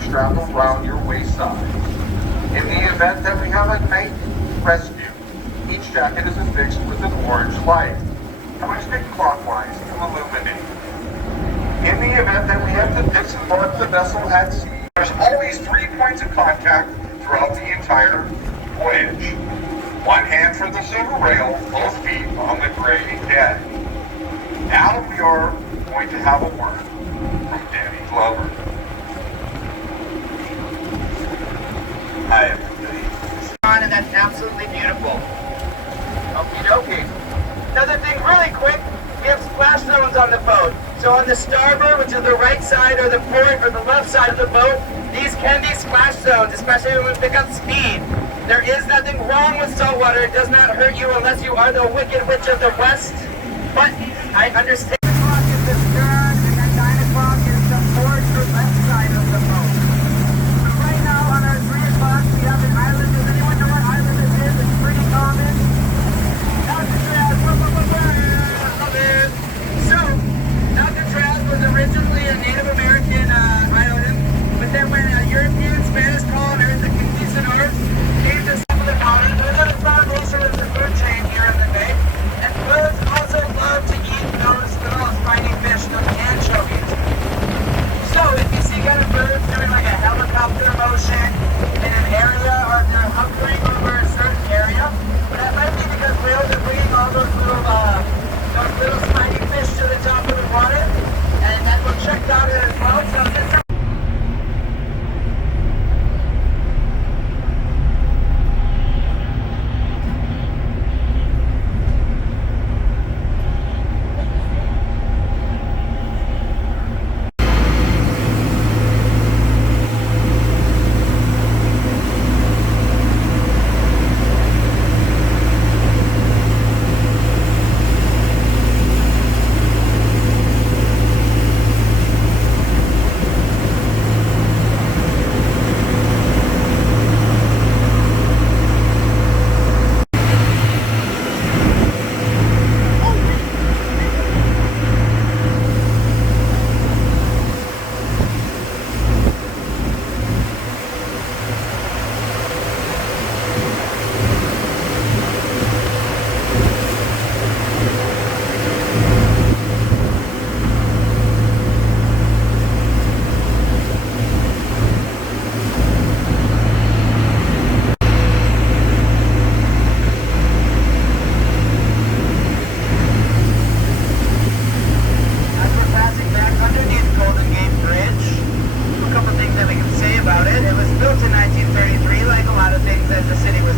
cord strap around your waist size. In the event that we have a night rescue, each jacket is affixed with an orange light, twisted clockwise to illuminate. In the event that we have to disembark the vessel at sea, there's always 3 points of contact throughout the entire voyage. One hand for the silver rail, both feet on the gray deck. Now we are going to have a word from Danny Glover. Hi everybody. And that's absolutely beautiful. Okie dokie. Another thing really quick, we have splash zones on the boat. So on the starboard, which is the right side or the port or the left side of the boat, these can be splash zones, especially when we pick up speed. There is nothing wrong with saltwater. It does not hurt you unless you are the Wicked Witch of the West. But I understand. 10 o'clock is the stern, and then 9 o'clock is the port or left side of the boat. But right now on our 3 o'clock, we have an island. Does anyone know what island this is? It's pretty common. So, Alcatraz was originally a Native American island, but then when European Spanish colonizers, the conquistadors, came to some of the colonies, those are the foundation of the food chain here in the bay. And birds also love to eat those little spiny fish, those anchovies. So if you see kind of birds doing like a helicopter motion in an area, or if they're hovering over a certain area, that might be because whales are bringing all those little spiny fish to the top of the water, and that will check out it as well. So built in 1933, like a lot of things that the city was